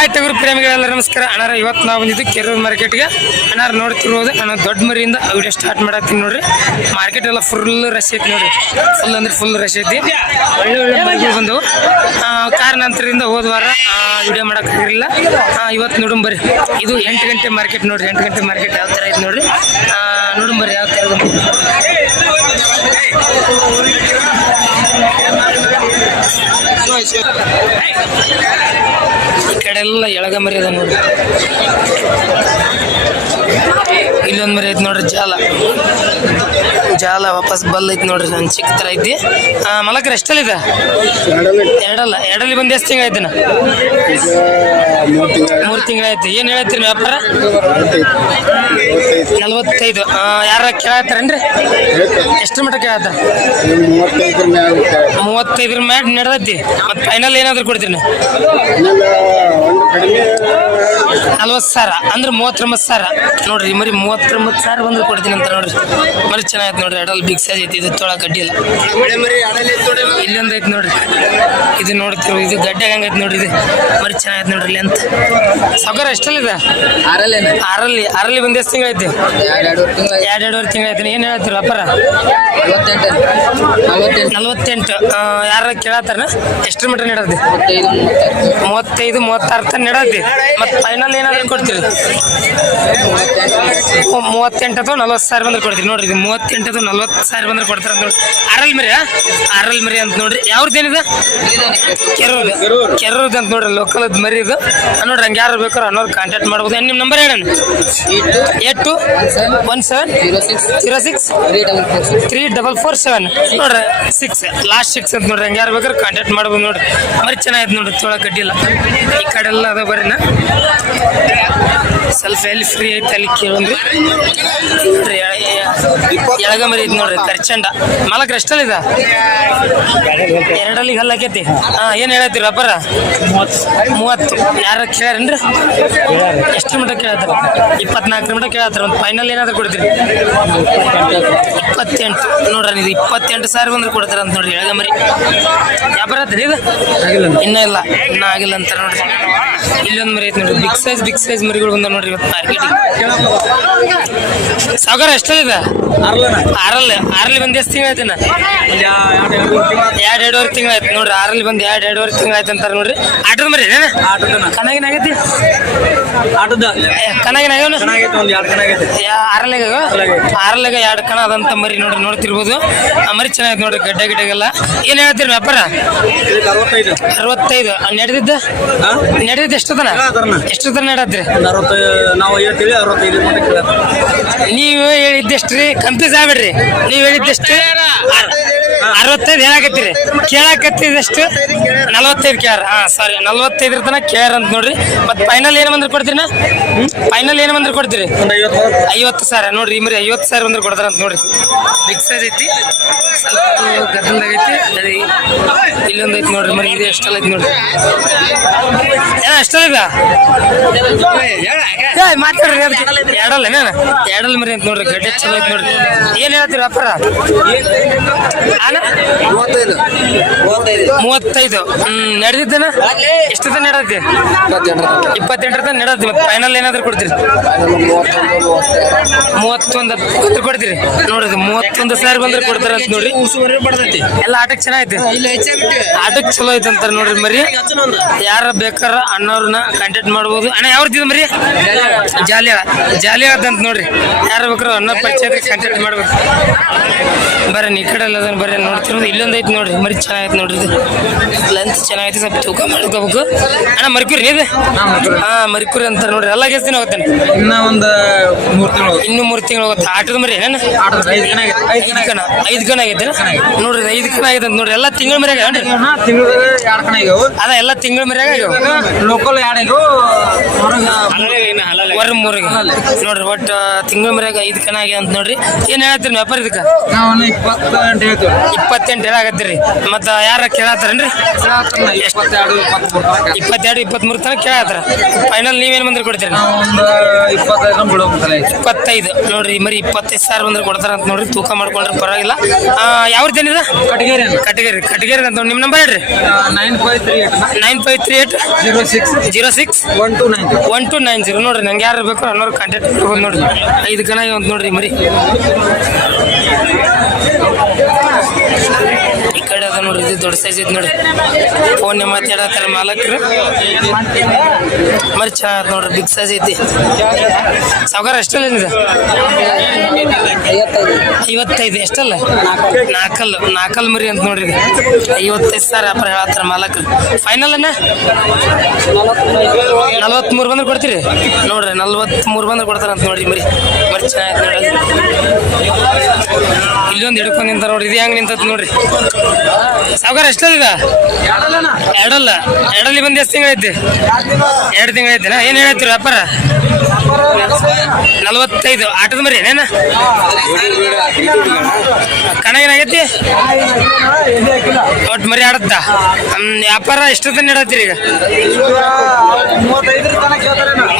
Hi Tagaru ಪ್ರೇಮಿಗಳೆಲ್ಲ ನಮಸ್ಕಾರ. ಅಣ್ಣಾರ, ಇವತ್ತು ನಾವು ಬಂದಿದ್ದು ಕೆರೂರು ಮಾರ್ಕೆಟ್ಗೆ ಅಣ್ಣಾರ ನೋಡ್ತಿರ್ಬೋದು ನಾನು ದೊಡ್ಡ ಮರಿಯಿಂದ ವಿಡಿಯೋ ಸ್ಟಾರ್ಟ್ ಮಾಡತ್ತೀನಿ ನೋಡ್ರಿ. ಮಾರ್ಕೆಟ್ ಎಲ್ಲ ಫುಲ್ ರಶ್ ಐತಿ ನೋಡ್ರಿ. ಫುಲ್ ಅಂದ್ರೆ ಫುಲ್ ರಶ್ ಐತಿ. ಒಳ್ಳೆ ಒಳ್ಳೆ ಬಂದವು. ಕಾರ್ ನಂತರದಿಂದ ಹೋದ ವಾರ ವಿಡಿಯೋ ಮಾಡೋಕ್ಕಾಗಿರಲಿಲ್ಲ ಇವತ್ತು ನೋಡೋಣ ಬರ್ರಿ. ಇದು ಎಂಟು ಗಂಟೆ ಮಾರ್ಕೆಟ್ ನೋಡ್ರಿ. ಎಂಟು ಗಂಟೆ ಮಾರ್ಕೆಟ್ ಯಾವ ಥರ ಐತಿ ನೋಡ್ರಿ. ನೋಡೋಣ ಬರ್ರಿ ಯಾವ ಥರ ಈ ಕಡೆ ಎಲ್ಲ ಎಳಗ ಮರಿ ಅದ ನೋಡ್ರಿ. ಇಲ್ಲೊಂದ್ ಮರಿ ಐತಿ ನೋಡ್ರಿ ಜಾಲ. ಜಾಲ ವಾಪಸ್ ಬಲ್ ಐತಿ ನೋಡ್ರಿ ನನ್ ಚಿಕ್ಕ ತರ ಐತಿ. ಮಲಕ್ರ, ಎಷ್ಟಲ್ಲ ಇದೆ ಎರಡಲ್ಲ, ಎರಡಲ್ಲಿ ಬಂದು ಎಷ್ಟು ತಿಂಗಳ ಐತಿ ಮೂರು ತಿಂಗಳ ಐತಿ. ಏನು ಹೇಳತ್ತೀರಿ ವ್ಯಾಪಾರ? ನಲ್ವತ್ತೈದು. ಯಾರ ಕೇಳತ್ತಾರೇನ್ರಿ? ಎಷ್ಟು ಮಟ್ಟ ಕೇಳತ್ತಾರ ಮೂವತ್ತೈದರ ಮ್ಯಾಟ್ ನಡೆದೈತಿ. ಮತ್ತೆ ಫೈನಲ್ ಏನಾದ್ರು ಕೊಡ್ತೀನಿ ನಲ್ವತ್ತು ಸಾವಿರ. ಅಂದ್ರೆ ಮೂವತ್ತೊಂಬತ್ತು ಸಾವಿರ. ನೋಡ್ರಿ ಮರಿ ಮೂವತ್ತೊಂಬತ್ತು ಸಾವಿರ ಬಂದ್ರೆ ಕೊಡ್ತೀನಿ ಅಂತ ನೋಡ್ರಿ. ಮರಿ ಚೆನ್ನಾಗೈತೆ ನೋಡ್ರಿ. ಅಡಲ್ ಬಿಗ್ ಸೈಜ್ ಐತಿ ಇದು ತೊಳ ಗಡ್ಡಿ ಇಲ್ಲ. ಇಲ್ಲೊಂದು ಐತಿ ನೋಡ್ರಿ. ಇದು ನೋಡ್ತೀವಿ ಇದು ಗಡ್ಡೆ ಹೆಂಗೈತಿ ನೋಡ್ರಿ ಇದು ಮರಿ ಚೆನ್ನಾಗೈತೆ ನೋಡ್ರಿ ಇಲ್ಲಿ ಅಂತ ಸೌಕರ್ ಎಷ್ಟಲ್ಲಿದೆ ಆರಲ್ಲೇನ ಆರಲ್ಲಿ ಆರಲ್ಲಿ ಒಂದೇ ಎಷ್ಟು ತಿಂಗಳೈತಿ ಎರಡು ತಿಂಗಳ ಎರಡೂವರೆ ತಿಂಗಳೈತಿ ಏನು ಹೇಳ್ತೀರಿ ವ್ಯಾಪಾರ ಐವತ್ತೆಂಟು ನಲವತ್ತೆಂಟು. ಯಾರ ಕೇಳತ್ತಾರ ಎಷ್ಟು ಮೀಟರ್ ನೀಡತ್ತೆ ಮೂವತ್ತೈದು ಮೂವತ್ತಾರು ತನ ನೀಡತ್ತೆ ಮತ್ತೆ ಫೈನಲ್ ಏನಾದ್ರು ಕೊಡ್ತೀರಿ? ಮೂವತ್ತೆಂಟು ಅಥವಾ ನಲ್ವತ್ತು ಸಾವಿರ ಬಂದ್ರೆ ಕೊಡ್ತೀರಿ. ನೋಡ್ರಿ ಇದು ಮೂವತ್ತೆಂಟು ಅಥವಾ ನಲ್ವತ್ತು ಸಾವಿರ ಬಂದ್ರೆ ಕೊಡ್ತಾರೆ ಅಂತ ನೋಡಿ ಅರಲ್ ಮರಿ ಅರಲ್ ಮರಿ ಅಂತ ನೋಡ್ರಿ. ಯಾವ್ದೇನಿದೆ ಕೆರೂರು. ಕೆರೂರ್ದು ಅಂತ ನೋಡ್ರಿ ಲೋಕಲ್ ಮರಿ ಇದು. ನೋಡ್ರಿ, ಹಂಗೆ ಯಾರು ಬೇಕಾದ್ರೆ ಅನ್ನೋರು ಕಾಂಟ್ಯಾಕ್ಟ್ ಮಾಡ್ಬೋದು. ನಿಮ್ಮ ನಂಬರ್ ಹೇಳೋಣ eight two one seven zero six three double four seven ನೋಡ್ರಿ ಸಿಕ್ಸ್ ಲಾಸ್ಟ್ ಸಿಕ್ಸ್ ಅಂತ ನೋಡ್ರಿ, ಹಂಗೆ ಯಾರು ಬೇಕಾದ್ರೆ ಕಾಂಟ್ಯಾಕ್ಟ್ ಮಾಡ್ಬೋದು ನೋಡ್ರಿ. ಮರಿ ಚೆನ್ನಾಗಿದೆ ನೋಡ್ರಿ ಚೋಳ ಕಡ್ಡಿಲ್ಲ ಈ ಕಡೆ ಎಲ್ಲ ಅದ ಬರ್ರಿನ ಸ್ವಲ್ಪ ಎಲ್ಲಿ ಫ್ರೀ ಐತೆ ಅಲ್ಲಿ ಕೇಳಂದ್ರಿ? ನೋಡ್ರಿ ಎಳಗ ಮರಿ ಐತಿ ನೋಡ್ರಿ ಕರ್ಚಂಡ ಮಾಲಕ್ರ ಇದ ಎರಡಲ್ಲಿ ಹಲ್ಲ ಆಕೈತಿ. ಹಾ ಏನು ಹೇಳತ್ತೀರಿ ಅಬ್ಬರ ಮೂವತ್ತು. ಯಾರ ಕೇಳ್ಯಾರೇನ್ರಿ ಎಷ್ಟು ಮಟ್ಟ ಕೇಳತ್ತಾರ? ಇಪ್ಪತ್ನಾಲ್ಕರ ಮಟ್ಟ ಕೇಳತ್ತಾರ ಒಂದು ಫೈನಲ್ ಏನಾದ್ರು ಕೊಡ್ತೀರಿ? ಇಪ್ಪತ್ತೆಂಟು. ನೋಡ್ರಿ ಇದು ಇಪ್ಪತ್ತೆಂಟು ಸಾವಿರ ಬಂದ್ರೆ ಕೊಡ್ತಾರ ಅಂತ ನೋಡ್ರಿ ಎಳಗ ಮರಿ ವ್ಯಾಪಾರ ಆತ್ರಿ ಇದು? ಇನ್ನ ಇಲ್ಲ. ಇನ್ನ ಆಗಿಲ್ಲ ಅಂತ ನೋಡ್ರಿ. ಇಲ್ಲೊಂದು ಮರಿ ಐತಿ ನೋಡ್ರಿ. ಬಿಗ್ ಸೈಜ್ ಬಿಗ್ ಸೈಜ್ ಮರಿಗಳು ಬಂದ ನೋಡ್ರಿ. ಇವತ್ತು ಮಾರ್ಕೆಟಿಂಗ್ ಸಾವುಕಾರ ಎಷ್ಟಿದೆ ಆರಲ್ಲಿ. ಆರಲ್ಲಿ ಬಂದು ಎಷ್ಟು ತಿಂಗಳು ಆಯ್ತಿನ? ಎರಡು ಎರಡುವರೆ ತಿಂಗಳು ಆಯ್ತು ನೋಡ್ರಿ. ಆರಲ್ಲಿ ಬಂದು ಎರಡು ಎರಡುವರೆ ತಿಂಗಳು ಆಯ್ತು ಅಂತಾರೆ ನೋಡ್ರಿ. ಆಟದ ಮರಿ ಏನ? ಕನಾಗಿನ ಆಗೈತಿ? ಆಟದ ಕನಾಗಿನ ಚೆನ್ನಾಗೈತೆ ಒಂದ್ ಎರಡು ಕಣ ಅದಂತ ಮರಿ ನೋಡ್ರಿ ನೋಡ್ತಿರ್ಬೋದು. ಆ ಮರಿ ಚೆನ್ನಾಗೈತೆ ನೋಡ್ರಿ ಗಡ್ಡ ಗಿಡಗೆಲ್ಲ ಏನು ಹೇಳ್ತೀರಿ ವ್ಯಾಪಾರ? ಅರವತ್ತೈದು. ನಡೆದಿದ್ದ? ನಡೆದಿದ್ದು ಎಷ್ಟು ತನ. ಎಷ್ಟು ತನ ನಡೆದ್ರಿ ನಾವು ಹೇಳ್ತೀವಿ ಅರವತ್ತೈದು ಅಂತ ಕೇಳ್ತಾರೆ ನೀವು ಹೇಳಿದ್ದೆಷ್ಟು ರೀ ಕನ್ಫ್ಯೂಸ್ ಆಗ್ಬಿಡ್ರಿ. ನೀವು ಹೇಳಿದ್ದೆಷ್ಟು? ಅರ್- ಅರವತ್ತೈದು ಹೇಳಕತ್ತೀರಿ. ಕೇಳಕತ್ತಿದಷ್ಟು ನಲವತ್ತೈದು ಕೇರ್ ಹಾ ಸಾರಿ ನಲವತ್ತೈದು ಇರ್ತನ ಕೇರ್ ಅಂತ ನೋಡ್ರಿ. ಮತ್ತೆ ಫೈನಲ್ ಏನು ಬಂದ್ರೆ ಕೊಡ್ತೀರಿ ಫೈನಲ್ ಏನು ಬಂದ್ರೆ ಕೊಡ್ತೀರಿ? ಐವತ್ತು. ಸಾವಿರ ನೋಡ್ರಿ ಈ ಮರಿ ಐವತ್ತು ಸಾವಿರ ಬಂದ್ರೆ ಕೊಡ್ತಾರ ಅಂತ ನೋಡ್ರಿ. ಬಿಗ್ ಸೈಜ್ ಐತಿ ಸ್ವಲ್ಪ ಅದೇ ಇಲ್ಲೊಂದು ಐತಿ ನೋಡ್ರಿ ಮರಿ ಇದು ಎಷ್ಟಲ್ಲ ಐತಿ ನೋಡ್ರಿ. ಏನ ಎಷ್ಟಲ್ಲ ಇದೆ ಏ ಮಾತಾಡ್ರಿ ಅದಕ್ಕೆ ಎರಡಲ್ಲ ಏನ? ಎರಡಲ್ಲ ಮರಿ ಅಂತ ನೋಡ್ರಿ ಗಡ್ಡೆ ಚಲೋ ಐತಿ ನೋಡ್ರಿ. ಏನ್ ಹೇಳ್ತೀರಿ ಅಪ್ಪರ? ಮೂವತ್ತೈದು. ಹ್ಮ್ ನಡೆದಿದ್ದೇನ? ಎಷ್ಟು ತನ ನಡೆದಿ ಇಪ್ಪತ್ತೆಂಟು ಇಪ್ಪತ್ತೆಂಟರ ತನ ನಡೆದಿ ಮತ್ತೆ ಫೈನಲ್ ಏನಾದ್ರು ಕೊಡ್ತೀರಿ? ಮೂವತ್ತೊಂದು ಹತ್ತು ಕೊಡ್ತೀರಿ. ನೋಡ್ರಿ ಮೂವತ್ತೊಂದು ಸಾವಿರ ಬಂದ್ರೆ ಕೊಡ್ತಾರ ಅಂತ ನೋಡ್ರಿ. ಎಲ್ಲ ಆಟಕ್ ಚೆನ್ನಾಗೈತಿ. ಆಟಕ್ ಚಲೋ ಐತೆ ಅಂತಾರೆ ನೋಡ್ರಿ ಮರಿ. ಯಾರ ಬೇಕಾರ ಅಣ್ಣವ್ರನ್ನ ಕಾಂಟ್ಯಾಕ್ಟ್ ಮಾಡ್ಬೋದು. ಅಣ್ಣ ಯಾವ್ದು ಮರಿ? ಜಾಲಿಯ ಜಾಲಿಯ ಆದಂತ ನೋಡ್ರಿ. ಯಾರು ಬೇಕಾದ್ರು ಅನ್ನ ಪರಿಚಯ ಕಾಂಟ್ಯಾಕ್ಟ್ ಮಾಡ್ಬೇಕು. ಬರ್ರಿ ಈ ಕಡೆ ಎಲ್ಲ ಅದನ್ನ ಬರ್ರಿ ನೋಡ್ತಿರೋದು ಇಲ್ಲೊಂದು ಐತಿ ನೋಡ್ರಿ. ಮರಿ ಚೆನ್ನಾಗೈತೆ ನೋಡ್ರಿ ಲಂಚ್ ಚೆನ್ನಾಗೈತೆ ಸ್ವಲ್ಪ ತೂಕ ಮಾಡ್ಕೋಬೇಕು. ಅಣ್ಣ ಮರಿಕುರಿ ಇದು ಹಾ ಮರಿಕುರಿ. ಅಂತ ನೋಡ್ರಿ. ಎಲ್ಲ ದಿನ ಹೋಗ್ತಾನೆ ಇನ್ನ ಒಂದು ಮೂರು ತಿಂಗಳು ಇನ್ನು ಮೂರು ತಿಂಗಳು ಹೋಗುತ್ತೆ. ಆಟದ ಮರಿ ಏನ ಐದು ಕಣ ಐದು ಕಣ ಆಗೈತೆ ನೋಡ್ರಿ ಐದು ಕಣ ಆಗೈತೆ ಅಂತ ನೋಡ್ರಿ. ಎಲ್ಲ ತಿಂಗಳ ಮರ್ಯಾಗ ತಿಂಗಳ ಎರಡು ಕಣ ಆಗ್ಯಾವು. ಅದ ಎಲ್ಲ ತಿಂಗಳ ಮರ್ಯಾಗ ಆಗ್ಯಾವ? ಲೋಕಲ್ ಎರಡು ಆಗ್ಯಾವು? ಹೊರಗೆ ವರ ಮೂರಿಗೆ ನೋಡ್ರಿ ಒಟ್ಟು ತಿಂಗಳ ಮರ್ಯಾಗ ಐದು ಕಣ ಆಗ್ಯಾವ ಅಂತ ನೋಡ್ರಿ. ಏನ್ ಹೇಳತ್ತೀರಿ ವ್ಯಾಪಾರ ಇದಕ್ಕೆ? ನಾವು ಇಪ್ಪತ್ತೆಂಟು ಹೇಳ್ತೀವಿ. ಇಪ್ಪತ್ತೆಂಟು ಮತ್ತ ಯಾರ ಕೇಳತ್ತಾರನ್ರಿ ಇಪ್ಪತ್ತೆರಡು ಇಪ್ಪತ್ತ್ಮೂರು ಇಪ್ಪತ್ತೆರಡು ಇಪ್ಪತ್ಮೂರು ತನಕ ಕೇಳತ್ತಾರ ಫೈನಲ್ ನೀವೇನ್ ಬಂದ್ರೆ ಕೊಡ್ತೀರಿ? ಇಪ್ಪತ್ತೈದು ನೋಡ್ರಿ ಮರಿ ಇಪ್ಪತ್ತೈದು ಸಾವಿರ ಬಂದ್ರೆ ಕೊಡ್ತಾರ ಅಂತ ನೋಡ್ರಿ ತೂಕ ಮಾಡ್ಕೊಂಡ್ರೆ ಪರವಾಗಿಲ್ಲ. ಆ, ಏನಿಲ್ಲ ಕಟಗೇರಿ ಕಟಗೇರಿ ಕಟಗೇರಿ ಅಂತ. ನಿಮ್ಮ ನಂಬರ್ ಹೇಳ್ರಿ. Nine five three eight nine five three eight zero six zero six one two nine one two nine zero ನೋಡ್ರಿ ನಂಗೆ ಯಾರು ಬೇಕು ಅನ್ನೋರು ಕಾಂಟ್ಯಾಕ್ಟ್ ಮಾಡ್ಬೋದು ನೋಡ್ರಿ. ಐದು ಕಣ ಒಂದು ನೋಡ್ರಿ ಮರಿ. ಕಡೆ ಅದ ನೋಡ್ರಿ, ಇದು ದೊಡ್ಡ ಸೈಜ್ ಐತಿ ನೋಡ್ರಿ. ಫೋನ್ ಮಾತಾಡತ್ತಾರ ಮಾಲಕ್ರು. ಮರಿ ಚೆನ್ನಾಗಿ ನೋಡ್ರಿ ಬಿಗ್ ಸೈಜ್ ಐತಿ. ಸಾವುಕಾರ ಎಷ್ಟಲ್ಲ ಏನಿದೆ ಐವತ್ತೈದು, ಎಷ್ಟಲ್ಲ? ನಾಲ್ಕಲ್ ನಾಲ್ಕಲ್ ಮರಿ ಅಂತ ನೋಡ್ರಿ. ಐವತ್ತೈದು ಸಾವಿರ ಅಪ್ಪ ಹೇಳತ್ತಾರ ಮಾಲಕ್ರು. ಫೈನಲ್ ಅನ್ನ ನಲ್ವತ್ಮೂರು ಬಂದ್ರೆ ಕೊಡ್ತೀರಿ? ನೋಡ್ರಿ, ನಲ್ವತ್ಮೂರು ಬಂದ್ರೆ ಕೊಡ್ತಾರ ಅಂತ ನೋಡ್ರಿ ಮರಿ. ಮರಿ ಚೆನ್ನಾಗಿ ನೋಡ್ರಿ. ಇಲ್ಲೊಂದು ಹಿಡ್ಕೊಂಡು ನಿಂತಾರ ನೋಡ್ರಿ, ಇದು ಹೆಂಗ್ ನಿಂತತ್ ನೋಡ್ರಿ. ಸಾವುಕಾರ ಎಷ್ಟದ ಎರಡಲ್ಲ. ಎರಡಲ್ಲಿ ಬಂದು ಎಷ್ಟು ತಿಂಗಳೈತಿ ಎರಡು ತಿಂಗಳೈತಿನ ಏನು ಹೇಳ್ತೀರಿ ವ್ಯಾಪಾರ? ನಲವತ್ತೈದು. ಆಟದ ಮರಿ ಏನೇನ? ಕಣ ಏನಾಗೈತಿ? ಒಟ್ಟು ಮರಿ ಆಡತ್ತ? ವ್ಯಾಪಾರ ವ್ಯಾಪಾರ ತನ ಇಡತ್ತೀರಿ ಈಗ?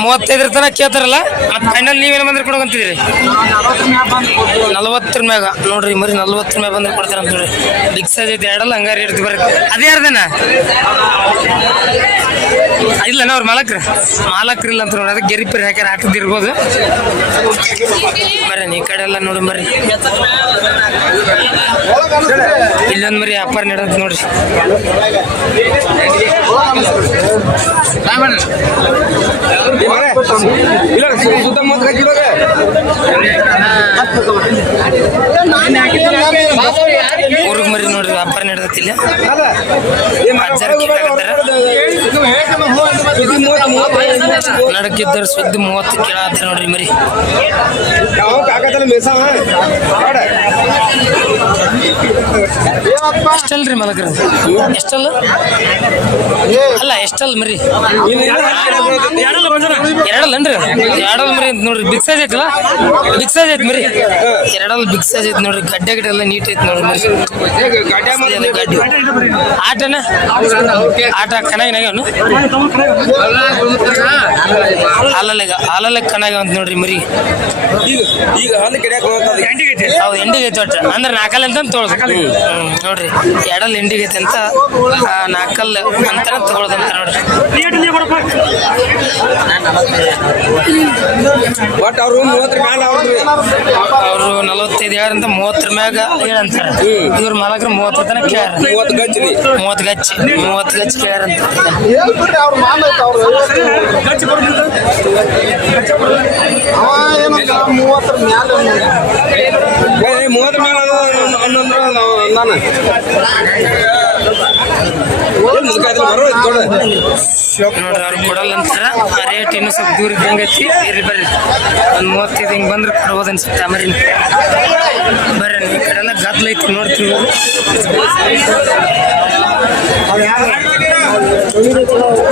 ಮೂವತ್ತೈದರ ತನಕ ಕೇಳ್ತಾರಲ್ಲ? ಮತ್ತೆ ಫೈನಲ್ ನೀವೇನು ಬಂದ್ರೆ ಕೊಡೋಕಂತಿದ್ರಿ ನಲವತ್ತರ ಮ್ಯಾಗ. ನೋಡ್ರಿ ಮರಿ ನಲ್ವತ್ತರ ಮ್ಯಾಗ ಬಂದ್ರೆ ಕೊಡ್ತಾರ ಅಂತ ನೋಡ್ರಿ ಬಿಗ್ ಸೈಜ್ ಎರಡಲ್ಲ, ಹಂಗಾರಿ ಇರ್ತಿ ಬರುತ್ತೆ ಅದೇ ಯಾರ್ದನ? ಇಲ್ಲನ ಅವ್ರ ಮಾಲಕ್ರ? ಮಾಲಕ್ರಿಲ್ಲ ಅಂತ ನೋಡಿ ಅದಕ್ಕೆ ಗೆರಿ ಹಾಕ್ಯಾರ ಹಾಕಿದಿರ್ಬೋದು ಬರ್ರಿ ಈ ಕಡೆ ಎಲ್ಲ ನೋಡಿ ಬರ್ರಿ. ಇಲ್ಲೊಂದ್ ಮರಿ ವ್ಯಾಪಾರ ನಡೆದ್ ನೋಡ್ರಿ. ಊರಿಗೆ ಮರಿ ನೋಡ್ರಿ ವ್ಯಾಪಾರ ನಡೆದತ್ತಿಲ್ಲ ನಡಕಿದ್ದರು ಸುದ್ದಿ ಮೂವತ್ತು ಕೇಳಾತ್ತಾರ ನೋಡ್ರಿ ಮರಿ. ಎಷ್ಟಲ್ರಿ ಮಲಕ್ರ ಎಷ್ಟಲ್ಲ ಅಲ್ಲ ಎಷ್ಟಲ್ ಮರಿ? ಎರಡಲ್ಲನ್ರಿ ಎರಡಲ್ ಮರಿ ಅಂತ ನೋಡ್ರಿ ಬಿಗ್ ಸೈಜ್ ಐತಲ್ಲ? ಬಿಗ್ ಸೈಜ್ ಐತಿ ಮರಿ. ಎರಡಲ್ ಬಿಗ್ ಸೈಜ್ ಐತಿ ನೋಡ್ರಿ ಗಡ್ಡೆ ಗಿಡ ಎಲ್ಲ ನೀಟ್ ಐತಿ ನೋಡ್ರಿ ಮರಿ. ಆಟನ? ಆಟ ಆಟನ ಆಟ ಅವನು? ಹಾಲಲ್ಲ ಹಾಲಲ್ಲ ಕನಾಗ್ಯಾವ ಅಂತ ನೋಡ್ರಿ ಮರಿ. ಈಗ ಹಾಲು ಗಿಡ ಹೌದು ಎಂಡಿಗೆ ಐತಿ ಒಟ್ಟು. ಅಂದ್ರೆ ನಾಲ್ಕಲ್ ಅಂತ ತೊಗೊಳ್ದು ಹ್ಮ್. ನೋಡ್ರಿ. ಎಡಲ್ ಎಂಡಿಗೆ ಐತೆ ಅಂತ ನಾಲ್ಕಲ್ ಅಂತರ ತಗೊಳ್ದಂತ ನೋಡ್ರಿ. ಒಟ್ಟು ಅವ್ರು ಮೂವತ್ತರ ಮ್ಯಾಲ ಅವ್ರು ಅವರು ನಲವತ್ತೈದು ಹೇಳಂತ ಮೂವತ್ತರ ಮ್ಯಾಗ ಹೇಳಂತಾರ ಇವ್ರ ಮಾಲಕರು ಮೂವತ್ತರ ತನಕ ಕೇಳ್ಯಾರ ಮೂವತ್ತು ಗಚ್ಚಿ ಮೂವತ್ತು ಗಚ್ಚಿ ಮೂವತ್ತು ಗಚ್ಚಿ ಕೇಳ್ಯಾರಂತ ಮೂವತ್ತರ ಮ್ಯಾಲ ಕೊಡಲ್ಲ ರೇಟ್ ಇನ್ನೂ ಸ್ವಲ್ಪ ದೂರ ಇದ್ದಂಗೆ ಐತಿ. ಬರ್ರಿ. ಒಂದು ಮೂವತ್ತೈದು ಹಿಂಗೆ ಬಂದ್ರೆ ಕೊಡ್ಬೋದು ಅನ್ಸುತ್ತೆ ಆಮೇಲೆ ಬರ್ರಿ ಈ ಕಡೆ ಎಲ್ಲ ಗದ್ಲ ಐತಿ ನೋಡ್ತೀವಿ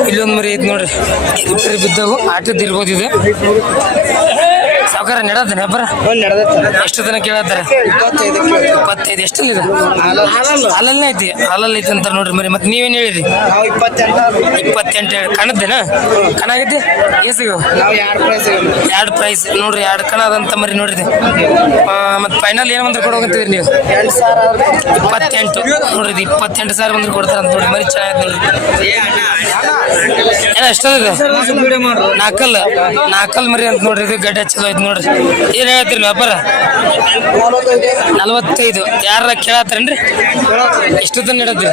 ಇಲ್ಲೊಂದು ಮರಿ ಐತಿ ನೋಡ್ರಿ. ಉತ್ತರ ಬಿದ್ದವು. ಆಟದ ಇರ್ಬೋದು ಇದು. ಸಾವುಕಾರ ನಡೆದ ನೆಬ್ಬರ ಎಷ್ಟು ದಿನ ಕೇಳತ್ತಾರ ಇಪ್ಪತ್ತೈದು ಎಷ್ಟಲ್ಲಿ ಇದೆ ಹಾಲಲ್ಲೇ. ಐತಿ ಅಲ್ಲಲ್ಲ ಐತಿ ಅಂತ ನೋಡ್ರಿ ಮರಿ ಮತ್ತೆ ನೀವೇನ್ ಹೇಳಿರಿ ಇಪ್ಪತ್ತೆಂಟು. ಹೇಳಿ ಕಣದ್ದೇನ? ಕಣ ಆಗೈತಿ ಎಸಿಗು ಎರಡು ಪ್ರೈಸ್ ನೋಡ್ರಿ ಎರಡು ಕಣ ಅದಂತ ಮರಿ ನೋಡ್ರಿ ಮತ್ತೆ ಫೈನಲ್ ಏನು ಬಂದ್ರೆ ಕೊಡೋಕಂತೀರಿ ನೀವು? ಇಪ್ಪತ್ತೆಂಟು. ನೋಡ್ರಿ ಇಪ್ಪತ್ತೆಂಟು ಸಾವಿರ ಬಂದ್ರೆ ಕೊಡ್ತಾರ ಅಂತ ನೋಡ್ರಿ ಮರಿ ಚೆನ್ನಾಗಿ ನೋಡ್ರಿ. ಏನ ಎಷ್ಟದ ನಾಲ್ಕಲ್ ನಾಲ್ಕಲ್ ಮರಿ ಅಂತ ನೋಡ್ರಿ ಇದು ಗಡ್ಡೆ ಚಲೋ ಐತಿ ನೋಡ್ರಿ. ಏನ್ ಹೇಳ್ತೀರಿ ವ್ಯಾಪಾರ? ನಲವತ್ತೈದು. ಯಾರ ಕೇಳತ್ತೇನ್ರಿ ಎಷ್ಟು ತನ ನಡತ್ತೀರಿ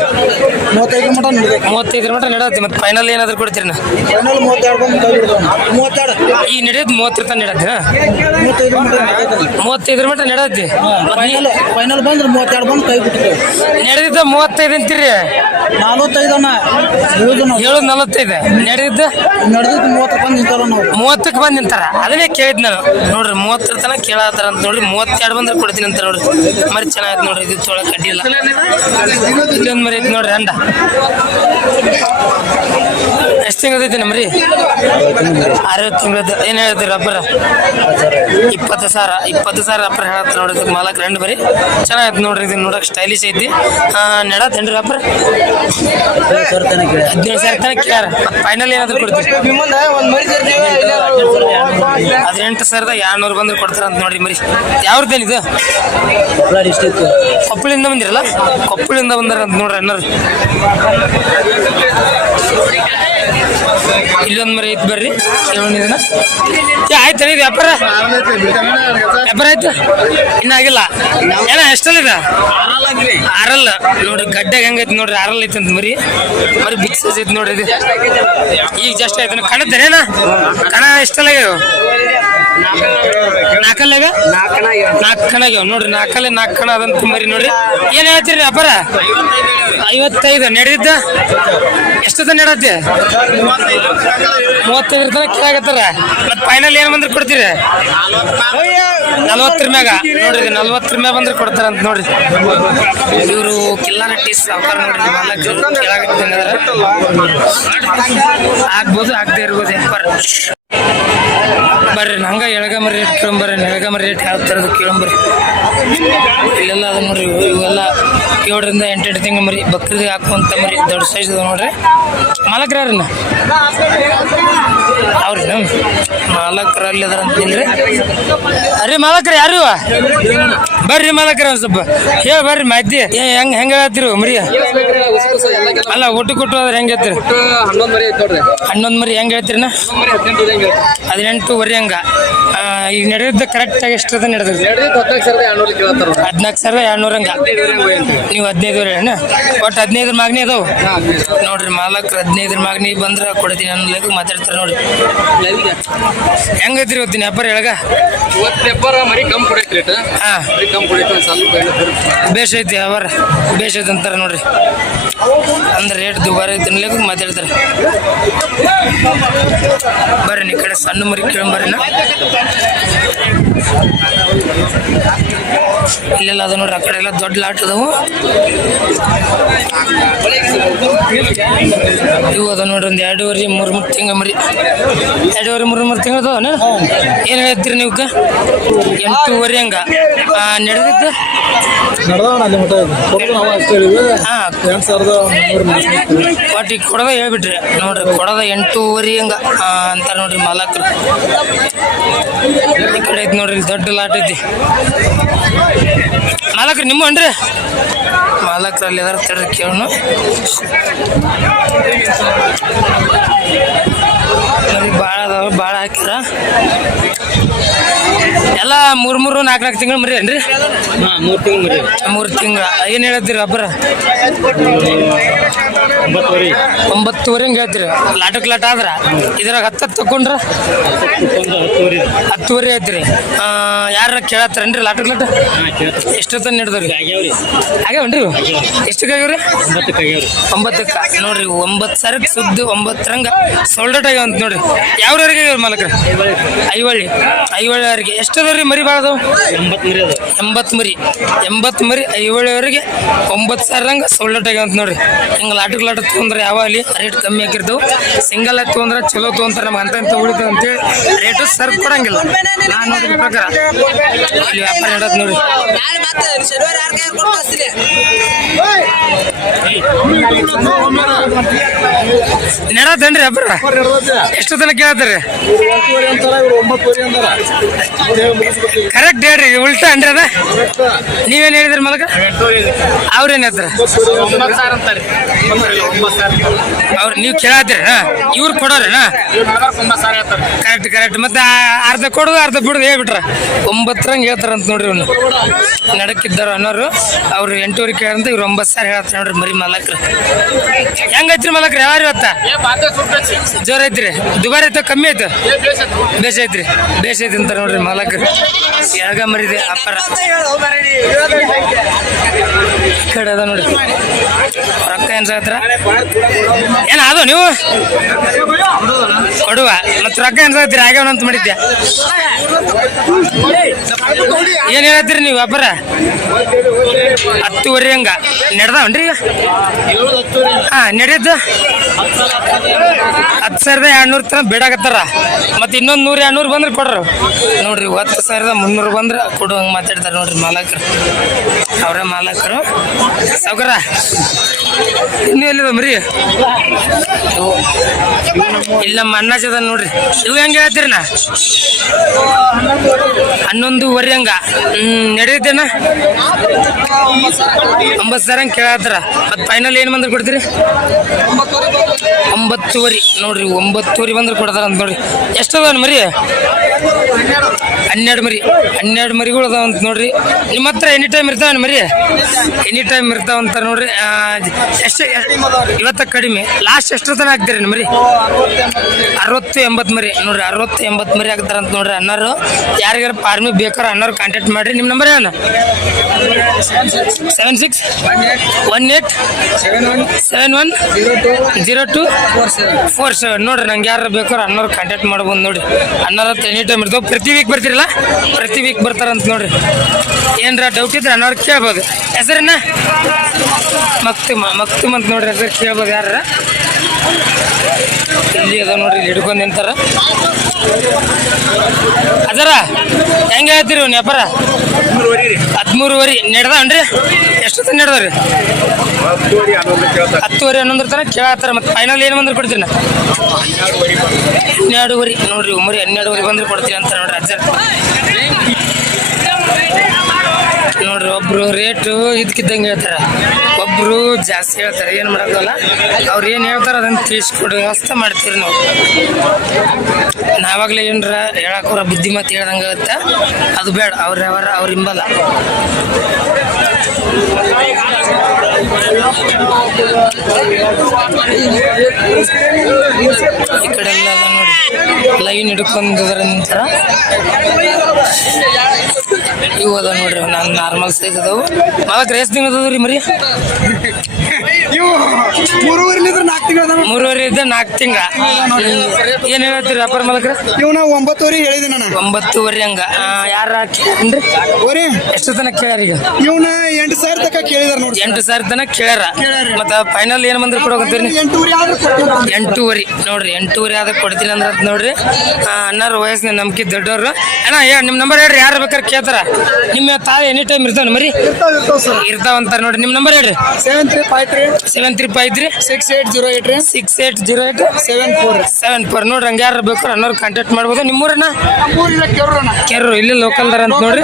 ಮೂವತ್ತೈದು ಮಟ ಮೂವತ್ತೈದು ಮಟ್ಟ ನಡತ್ತಿ ಮತ್ತೆ ಫೈನಲ್ ಏನಾದ್ರು ಕೊಡ್ತೀರಿ ನಾ? ಈಗ ನಡೆಯೋದು ಮೂವತ್ತರ ತನ ನಡೆದ ಮೂವತ್ತೈದು ಮಟ ನಡತ್ತಿ ಫೈನಲ್ ಬಂದ್ರೆ ಮೂವತ್ತೆರಡು ಬಂದು ಕೈ ಬಿಟ್ಟು ನಡೆದಿದ್ದ ಮೂವತ್ತೈದು ಅಂತೀರಿ? ನಲವತ್ತೈದು ಅಣ್ಣ ಹೇಳೋದು ನಲವತ್ತೈದು. ನಲವತ್ತೈದು ನಡೆದಿದ್ದು? ನಡೆದಿದ್ದು ಮೂವತ್ತು ಬಂದು ನಿಂತಾರ ನಾವು ಮೂವತ್ತಕ್ಕೆ ಬಂದು ನಿಂತಾರ? ಅದನ್ನೇ ಕೇಳಿದ್ ನಾನು. ನೋಡ್ರಿ ಮೂವತ್ತರ ತನಕ ಕೇಳತ್ತಾರ ಅಂತ ನೋಡ್ರಿ ಮೂವತ್ತೆರಡು ಬಂದ್ರೆ ಕೊಡ್ತೀನಿ ಅಂತ ನೋಡ್ರಿ. ಮರಿ ಚೆನ್ನಾಗಿ ನೋಡ್ರಿ ಇದು ತೊಳೆ ಕಡ್ಡಿಲ್ಲ ಇಲ್ಲ ಇಲ್ಲೊಂದು ಮರಿ ಐತಿ ನೋಡ್ರಿ ಅಂಡ. ಎಷ್ಟು ತಿಂಗಳದೈತಿ ನಮ್ಮ ಮರಿ ಅರವತ್ತು ತಿಂಗಳದ್ದು. ಏನು ಹೇಳ್ತೀರಿ ರಬ್ಬರ? ಇಪ್ಪತ್ತು ಸಾವಿರ ಇಪ್ಪತ್ತು ಸಾವಿರ ರಬ್ಬರ್ ಹೇಳತ್ತ ನೋಡ್ರಿ ಇದಕ್ಕೆ ಮಾಲಕ್ ರೆಂಡ್ ಬರಿ ಚೆನ್ನಾಗೈತೆ ನೋಡ್ರಿ ಇದು ನೋಡಕ್ ಸ್ಟೈಲಿಶ್ ಐತಿ. ನಡತ್ತೇನ್ರಿ ಅಪ್ಪರ ಹದಿನೇಳು ಸಾವಿರ ತನಕ ಕೇಳ್ಯಾರ. ಫೈನಲ್ ಏನಾದ್ರು ಕೊಡ್ತೀವಿ ಹದಿನೆಂಟು ಸಾವಿರದ ಎರಡ್ನೂರು ಬಂದ್ರೆ ಕೊಡ್ತಾರ ಅಂತ ನೋಡಿ ಮರಿ. ಯಾವ್ರದ್ದೇನು ಇದು ಕೊಪ್ಪಳಿಂದ ಬಂದಿರಲ್ಲ? ಕೊಪ್ಪಳಿಂದ ಬಂದಾರ ಅಂತ ನೋಡ್ರಿ ಅಣ್ಣರು ಇಲ್ಲೊಂದು ಮರಿ ಐತ್ ಬರ್ರಿ. ಇದನ್ನ. ಏ, ಆಯ್ತು ಇದು ವ್ಯಾಪಾರ. ವ್ಯಾಪಾರ ಆಯ್ತು. ಇನ್ನಾಗಿಲ್ಲ ಏನ ಇದೆ? ಆರಲ್ಲ. ನೋಡ್ರಿ ಗಡ್ಡೆ ಹೆಂಗೈತಿ ನೋಡ್ರಿ, ಆರಲ್ಲ ಐತಿ ಅಂತ ಮರಿ. ಮರಿ ಬಿಕ್ಸ್ ಐತಿ ನೋಡ್ರಿ ಇದು. ಈಗ ಜಸ್ಟ್ ಆಯ್ತು ಕಣತ್ತೇನೇನ ಕಣ ಎಷ್ಟಲ್ಲ ನಾಲ್ಕಲ್ಲಾಗ ನಾಲ್ಕು ಕಣ ಆಗ್ಯಾವ ನೋಡ್ರಿ ನಾಲ್ಕಲ್ಲೇ ನಾಲ್ಕು ಕಣ ಅದಂತ ಮರಿ ನೋಡ್ರಿ. ಏನ್ ಹೇಳ್ತೀರಿ ವ್ಯಾಪಾರ ಐವತ್ತೈದು ನಡೆದಿದ್ದ? ಎಷ್ಟದ ನಡತ್ತೆ ಮೂವತ್ತೈದು ತನಕ ಕೇಳಾಗತ್ತಾರ ಮತ್ ಫೈನಲ್ ಏನ್ ಬಂದ್ರೆ ಕೊಡ್ತೀರಿ? ನಲ್ವತ್ತರ ಮ್ಯಾಗ. ನೋಡ್ರಿ ನಲ್ವತ್ತರ ಮ್ಯಾಗ ಬಂದ್ರೆ ಕೊಡ್ತಾರ ಅಂತ ನೋಡ್ರಿ. ಇವರು ಕಿಲ್ಲಾರಟ್ಟಿ ಸಾವುಕಾರ ನೋಡ್ರಿ ಕೇಳಾಕತ್ತಿದ್ದಾರೆ ಆಗ್ಬೋದು ಆಗದೆ ಇರ್ಬೋದು ವ್ಯಾಪಾರ ಬರ್ರಿ, ನಂಗ ಎಳಗಮರಿ ರೇಟ್ ಕೇಳಂಬರ್ರಿ ಎಳಗಮರಿ ರೇಟ್ ಯಾವ ಥರದ್ದು ಕೇಳಂಬರ್ರಿ. ಇಲ್ಲೆಲ್ಲ ಅದ ನೋಡ್ರಿ, ಇವು- ಇವೆಲ್ಲ ಏಳರಿಂದ ಎಂಟೆಂಟು ತಿಂಗಳು ಮರಿ, ಬಕ್ರಿಗೆ ಹಾಕುವಂತ ಮರಿ ದೊಡ್ಡ ಸೈಜ್ ಅದ ನೋಡ್ರಿ. ಮಾಲಕ್ರನ್ನ ಅವ್ರಿ ಮಾಲಕ್ರಲ್ಲಿ ಅದ್ರ ಅಂತ ಅರೇ ಮಾಲಕ್ರ, ಯಾರು? ಬರ್ರಿ ಮಾಲಕ್ರ ಒಂದು ಸ್ವಲ್ಪ. ಹೇಳಿ ಬರ್ರಿ, ಮಾಹಿತಿ. ಏ, ಹೆಂಗ್ ಹೆಂಗ ಮರಿ? ಅಲ್ಲ, ಒಟ್ಟು ಕೊಟ್ಟು ಅದ್ರ ಹೆಂಗ್ ಹೇಳ್ತೀರಿ? ಹನ್ನೊಂದು ಮರಿ ಹನ್ನೊಂದು ಮರಿ ಹೆಂಗ್ ಹೇಳ್ತೀರಿನ? ಹದಿನೆಂಟು ಹದಿನೆಂಟುವರೆ ಹಂಗ ಈಗ ನಡೆದಿದ್ದು ಕರೆಕ್ಟ್ ಆಗಿ ಎಷ್ಟದ ನಡೆದ್ರಿ ಎರಡು ಹದಿನಾಲ್ಕು ಸಾವಿರದ ಎರಡ್ನೂರು ಹಂಗ ನೀವು ಹದಿನೈದು ಒಟ್ಟು ಹದಿನೈದ್ರ ಮಾಗ್ನಿ ಅದಾವು? ನೋಡ್ರಿ ಮಾಲಕ್ರು ಹದಿನೈದ್ರ ಮಾಗ್ನಿ ಬಂದ್ರೆ ಕೊಡ್ತೀನಿ ಅನ್ನೋ ಲೆಕ್ಕ ಮಾತಾಡ್ತಾರೆ ನೋಡ್ರಿ. ಹೆಂಗೈತ್ರಿ ಇವತ್ತಿನ ವ್ಯಾಪಾರ ಎಳಗ ಇವತ್ತು ಪೇಪರ್ ಮರಿ ಕಮ್ ಕೊಡೈತ್ರಿ ಹಾ. ಕೊಡೈತಿ ಬೇಷ್ ಐತಿ ಹೆಬ್ಬರ್. ಬೇಷ್ ಐತಿ ಅಂತಾರೆ ನೋಡ್ರಿ. ಅಂದ್ರೆ ರೇಟ್ ದುಬಾರಿ ಐತಿ ಅನ್ನೋ ಲೆಕ್ಕ ಮಾತಾಡ್ತಾರೆ. ಬರ್ರಿ ಈ ಕಡೆ ಸಣ್ಣ ಮರಿ ಕೇಳಂಬರ್ರಿ ಇಲ್ಲೆಲ್ಲ ಅದು ನೋಡ್ರಿ ಆ ಕಡೆ ಎಲ್ಲ ದೊಡ್ಡ ಲಾಟ್ ಅದಾವು. ಇವು ಅದ ನೋಡ್ರಿ ಒಂದು ಎರಡೂವರೆ ಮೂರು ಮೂರು ತಿಂಗಳ ಮರಿ. ಎರಡೂವರೆ ಮೂರು ಮೂರು ತಿಂಗಳು ಅದಾವನ ಏನು? ಹೇಳ್ತೀರಿ ನೀವು ಎಂಟೂವರೆ ಹಂಗ. ನಡೆದಿದ್ದು? ಒಟ್ಟು ಈಗ ಕೊಡದ ಹೇಳ್ಬಿಟ್ರಿ. ನೋಡ್ರಿ ಕೊಡದ ಎಂಟೂವರೆ ಹಂಗ. ಅಂತಾರ ನೋಡ್ರಿ ಮಾಲಕ್ರು. ಈ ಕಡೆ ಐತಿ ನೋಡ್ರಿ ದೊಡ್ಡ ಲಾಟ್ ಐತಿ. ಮಾಲಕ್ರು ನಿಮ್ಮ ಅನ್ರಿ ಮಾಲಕ್ರು ಅಲ್ಲಿ ಅದಾರ ತಡ್ರಿ ಕೇಳೋಣ. ಭಾಳ ಅದಾವ ಭಾಳ ಹಾಕಿರ ಎಲ್ಲ ಮೂರು ಮೂರು ನಾಲ್ಕು ನಾಲ್ಕು ತಿಂಗಳು ಮರಿ ಏನ್ರಿ? ಹಾಂ ಮೂರು ತಿಂಗಳು ಮರಿ. ಮೂರು ತಿಂಗಳ. ಏನು ಹೇಳ್ತೀರಿ ಅಬ್ಬರ ಒಂಬತ್ತುವರೆ. ಒಂಬತ್ತುವರೆ ಹಂಗೆ ಹೇಳ್ತೀರಿ? ಲಾಟಕ್ ಲಾಟ ಆದ್ರೆ? ಇದ್ರಾಗ ಹತ್ತತ್ತು ತಕೊಂಡ್ರ? ಹತ್ತುವರೆ ಹೇಳ್ತೀರಿ. ಯಾರ ಕೇಳತ್ತಾರೇನ್ರಿ ಲಾಟಕ್ಕೆ ಲಾಟ? ಎಷ್ಟೊತ್ತ ಹಿಡ್ದ್ರಿ ಆಗ್ಯಾವ್ರಿ ಆಗ್ಯಾವನ್ರಿ? ಎಷ್ಟಕ್ಕೆ ಆಗ್ಯಾವ್ರಿ? ಆಗ್ಯಾವ್ರಿ ಒಂಬತ್ತಕ್ಕೆ. ನೋಡ್ರಿ, ಒಂಬತ್ತು ಸಾವಿರಕ್ಕೆ ಸುದ್ದು ಒಂಬತ್ತರಂಗ ಸೋಲ್ಡಟ್ ಆಗ್ಯಾವ ಅಂತ ನೋಡ್ರಿ. ಯಾವ್ರವ್ರಿಗೆ ಆಗ್ಯಾವ ಮಾಲಕ್ರ? ಐವಳ್ಳಿ. ಐವಳ್ಳಿ ಅವ್ರಿಗೆ ಎಷ್ಟದವ್ರಿ ಮರಿ ಭಾಳ ಎಂಬತ್ತು ಮರಿ. ಎಂಬತ್ತು ಮರಿ ಐವಳ್ಳಿ ಮರಿ ಒಂಬತ್ತು ಒಂಬತ್ತು ರಂಗ ಸೋಲ್ಡಟ್ ಆಗ್ಯಾವ ಅಂತ ನೋಡ್ರಿ. ಹಿಂಗೆ ಲಾಟಕ್ ಲಾಟ ತೊಗೊಂಡ್ರೆ ಯಾವ ಅಲ್ಲಿ ರೇಟ್ ಕಮ್ಮಿ ಆಗಿರ್ತವೆ. ಸಿಂಗಲ್ ಆಗಿ ಅಂದ್ರೆ ಚಲೋ ತೊಗೊಂತಾರೆ ನಮ್ಗೆ ಅಂತ ಅಂತ ಅಂತೇಳಿ ರೇಟು ಸರ್ ಕೊಡಂಗಿಲ್ಲ. ನಾನು ನೋಡಿದ ಪ್ರಕಾರ. ಇಲ್ಲಿ ವ್ಯಾಪಾರ ನೋಡಿ ಒಂಬತ್ತುವರೆ ಅಬ್ರ? ಎಷ್ಟು ಹೇಳಿ ಕೇಳತ್ತೀರಿ ಕರೆಕ್ಟ್ ಹೇಳ್ರಿ, ಉಲ್ಟಾ ಅನ್ರಿ ಅದ? ನೀವೇನ್ ಹೇಳಿದ್ರಿ ಮಲಕ? ಅವ್ರೇನು ಹೇಳ್ತಾರೆ? ಅವ್ರು ನೀವು ಕೇಳತ್ತೀರಿ ಇವ್ರು ಕೊಡೋರಿ ಕರೆಕ್ಟ್ ಕರೆಕ್ಟ್ ಮತ್ತೆ ಅರ್ಧ ಕೊಡೋದು, ಅರ್ಧ ಬಿಡೋದು ಹೇಳ್ಬಿಟ್ರ. ಒಂಬತ್ತರಂಗೆ ಹೇಳ್ತಾರಂತ ನೋಡ್ರಿ ಅವ್ನು ನಡಕ್ಕಿದ್ದಾರ ಅನ್ನೋರು, ಅವ್ರು ಎಂಟೂವರೆ ಕೇಳಂತ ಇವ್ರು ಒಂಬತ್ತು ಸಾವಿರ ಹೇಳ್ತಾರೆ ನೋಡ್ರಿ ಮರಿ ಮಲಕ್ರು ಹೆಂಗೈತ್ರಿ ಮಲಕ್ರಿ? ಯಾವ ಇವತ್ತ? ಜೋರ್ ಐತ್ರಿ? ದುಬಾರಿ ಐತ ಕಮ್ಮಿ ಐತ? ಬೇಸ ಐತ್ರಿ? ಬೇಸ ಐತಿ ಅಂತಾರೆ ನೋಡ್ರಿ ಮಲಕ್ರಿ. ಎಳಗ ಮರಿದೆ ಅಪ್ಪರ. ಕಡೆ ಅದ ನೋಡಿ ರೊಕ್ಕ ಏನ್ ಸಾತ್ರ ಏನ ಅದು ನೀವು? ಕೊಡುವ. ಮತ್ ರೊಕ್ಕ ಏನ್ ಸಾತ್ರಿ ಆಗ್ಯಾವನಂತ ಮಾಡಿದ್ಯ? ಏನ್ ಹೇಳತ್ತೀರಿ ನೀವು ಅಪ್ಪರ? ಹತ್ತುವರೆ ಹಂಗ. ನಡ್ದಾವನ್ರಿ ಈಗ? ಹಾ ನಡೆಯದ್ದು ಹತ್ತು ಸಾವಿರದ ಎರಡ್ನೂರು ತನ ಬೇಡಾಕತ್ತಾರ ಮತ್ತೆ ಇನ್ನೊಂದು ನೂರು ಎರಡ್ನೂರು ಬಂದ್ರೆ ಕೊಡ್ರು. ನೋಡ್ರಿ, ಹತ್ತು ಸಾವಿರದ ಮುನ್ನೂರು ಬಂದ್ರೆ ಕೊಡು, ಹಂಗೆ ಮಾತಾಡ್ತಾರೆ ನೋಡ್ರಿ ಮಾಲಕರು. ಅವರೇ ಮಾಲಕರು. ಸಾವ್ಕಾರ, ಇನ್ನೂ ಎಲ್ಲಿದ ಮರಿ. ಇಲ್ಲ ನಮ್ಮ ಅಣ್ಣ ಚದ ನೋಡ್ರಿ. ಇವು ಹೆಂಗೆ ಹೇಳ್ತೀರಿ ನಾ? ಹನ್ನೊಂದುವರೆ ಹಂಗ. ಹ್ಮ್ ನಡೆಯುತ್ತೇನ ಒಂಬತ್ತು ಸಾವಿರ ಹಂಗೆ ಕೇಳತ್ತಾರ. ಮತ್ತು ಫೈನಲ್ ಏನು ಬಂದ್ರೆ ಕೊಡ್ತೀರಿ? ಒಂಬತ್ತುವರೆ. ನೋಡ್ರಿ, ಒಂಬತ್ತುವರೆ ಬಂದ್ರೆ ಕೊಡ್ತಾರ ಅಂತ ನೋಡ್ರಿ. ಎಷ್ಟು ಅದಾವ ಮರಿ? ಹನ್ನೆರಡು ಮರಿ. ಹನ್ನೆರಡು ಮರಿಗಳು ಅದಾವ ಅಂತ ನೋಡ್ರಿ. ನಿಮ್ಮ ಹತ್ರ ಎನಿ ಟೈಮ್ ಇರ್ತಾವ ಮರಿ? ಎನಿ ಟೈಮ್ ಇರ್ತಾವ ಅಂತ ನೋಡ್ರಿ. ಎಷ್ಟು ಇವತ್ತ ಕಡಿಮೆ. ಲಾಸ್ಟ್ ಎಷ್ಟು ತನಕ ಹಾಕ್ತೀರಿ ಮರಿ? ಅರವತ್ತು ಎಂಬತ್ತು ಮರಿ. ನೋಡ್ರಿ, ಅರವತ್ತು ಎಂಬತ್ತು ಮರಿ ಹಾಕ್ತಾರ ಅಂತ ನೋಡ್ರಿ ಅನ್ನೋರು ಯಾರಿಗಾರ ಫಾರ್ಮಿ ಬೇಕಾರ ಅನ್ನೋರು ಕಾಂಟ್ಯಾಕ್ಟ್ ಮಾಡ್ರಿ. ನಿಮ್ಮ ನಂಬರ್ ಏನು? Seven six one eight seven one zero two four seven ನೋಡ್ರಿ ನಂಗೆ ಯಾರು ಬೇಕಾದ್ರೆ ಅನ್ನೋರು ಕಾಂಟ್ಯಾಕ್ಟ್ ಮಾಡ್ಬೋದು ನೋಡಿ ಅನ್ನೋರ ಎನಿ ಟೈಮ್ ಇರ್ತಾವೆ ಪ್ರತಿ ವೀಕ್ ಬರ್ತಿರಲ್ಲ? ಪ್ರತಿ ವೀಕ್ ಬರ್ತಾರಂತ ನೋಡ್ರಿ. ಏನರ ಡೌಟ್ ಇದ್ರೆ ಅನ್ನೋರು ಕೇಳ್ಬೋದು. ಹೆಸರನ್ನ ಮಕ್ತಿಮ ಮಕ್ತಿಮ್ ಅಂತ ನೋಡ್ರಿ ಹೆಸರು ಕೇಳ್ಬೋದು ಯಾರ ಇಲ್ಲಿ ಅದ ನೋಡ್ರಿ ಹಿಡ್ಕೊಂಡು ನಿಂತಾರ. ಅದರ, ಹೆಂಗೆ ಹೇಳ್ತೀರಿ ಇವ್ನ ವ್ಯಾಪಾರ? ಹದಿಮೂರುವರೆ. ಎಷ್ಟು ಎಷ್ಟೊತ್ತ ನಡೆದವ್ರಿ? ಹತ್ತುವರೆ ಹನ್ನೊಂದರ ತನಕ ಕೇಳತ್ತಾರ, ಮತ್ತೆ ಫೈನಲ್ ಏನು ಬಂದ್ರೆ ಕೊಡ್ತೀರಿ ನಾ? ಹನ್ನೆರಡುವರೆ. ನೋಡ್ರಿ, ಉಮರಿ ಹನ್ನೆರಡುವರೆ ಬಂದ್ರೆ ಕೊಡ್ತೀರಿ ಅಂತ ನೋಡ್ರಿ, ಅಜ್ಜ. ನೋಡ್ರಿ, ಒಬ್ರು ರೇಟು ಇದಕ್ಕಿದ್ದಂಗೆ ಹೇಳ್ತಾರ. ಒಬ್ರು ಜಾಸ್ತಿ ಹೇಳ್ತಾರೆ, ಏನು ಮಾಡೋದಲ್ಲ? ಅವ್ರು ಏನು ಹೇಳ್ತಾರೆ ಅದನ್ನು ತಿಳಿಸ್ಕೊಡೋ, ವ್ಯವಸ್ಥೆ ಮಾಡ್ತೀರಿ ನಾವು. ನಾವಾಗಲೇ ಏನರ ಹೇಳಕ್ಕೋರ ಬುದ್ಧಿ ಮಾತು ಹೇಳ್ದಂಗೆ ಆಗುತ್ತೆ ಅದು ಬೇಡ, ಅವ್ರ ಅವರ ಅವ್ರು ಹಿಂಬಲ್ಲ. ಈ ಕಡೆ ಎಲ್ಲ ನೋಡಿ. ಲೈನ್ ಹಿಡ್ಕೊಂಡ್ರ ನಂತರ. ಇವು ಅದ ನೋಡ್ರಿ ನಾನು ನಾರ್ಮಲ್ ಸೈಜ್ ಅದಾವು. ಮಾಲಕ್ ರೇಸ್ ತಿಂಗ್ ಅದಾವ್ರಿ ಮರಿ ಇವು ಮೂರುವರೆ ನಾಲ್ಕು ತಿಂಗಳ ಮೂರುವರೆ ಇದ್ದ ನಾಲ್ಕು ತಿಂಗ ಏನ್ ಹೇಳ್ತೀರಿ ವ್ಯಾಪಾರ ಮಾಲಕ್ರ? ಇವನ ಒಂಬತ್ತುವರೆ ಹೇಳಿದೆ ನಾನು. ಒಂಬತ್ತುವರೆ ಹಂಗ. ಯಾರ ಅಂದ್ರೆ ಓರಿ ಎಷ್ಟು ತನಕ ಕೇಳ್ಯಾರ ಈಗ? ಇವನ ಎಂಟು ಸಾವಿರ ತನಕ ಕೇಳಿದಾರೆ ನೋಡಿ ಎಂಟು ಸಾವಿರ ತನಕ ಕೇಳ್ಯಾರ. ಮತ್ತ ಫೈನಲ್ ಏನ್ ಬಂದ್ರೆ ಕೊಡೋಕತ್ತೀರಿ ಎಂಟೂವರೆ ನೋಡ್ರಿ. ಎಂಟೂವರೆ. ಆದ್ರೆ ಕೊಡ್ತೀನಿ ಅಂದ್ರೆ ಅದ್ ನೋಡ್ರಿ. ಅನ್ನಾರು ವಯಸ್ಸಿನ ನಂಬಿಕೆ ದೊಡ್ಡವರು ಅಣ್ಣ ನಿಮ್ಮ ನಂಬರ್ ಹೇಳ್ರಿ ಯಾರು ಬೇಕಾದ್ರೆ ಕೇಳ್ತಾರ? ನಿಮ್ಮ ತಾಯಿ ಎನಿ ಟೈಮ್ ಇರ್ತಾವ ಮರಿ ಇರ್ತಾವಂತಾರ ನೋಡ್ರಿ. ನಿಮ್ಮ ನಂಬರ್ ಹೇಳ್ರಿ. Seven three five three seven three five three six eight zero eight ರೀ six eight zero eight seven four seven four ನೋಡ್ರಿ ಹಂಗೆ ಯಾರು ಬೇಕು ಅನ್ನೋರು ಕಾಂಟ್ಯಾಕ್ಟ್ ಮಾಡ್ಬೋದು. ನಿಮ್ಮೂರನ್ನ ಕೆರ್ರು ಇಲ್ಲಿ ಲೋಕಲ್ದಾರ ಅಂತ ನೋಡ್ರಿ.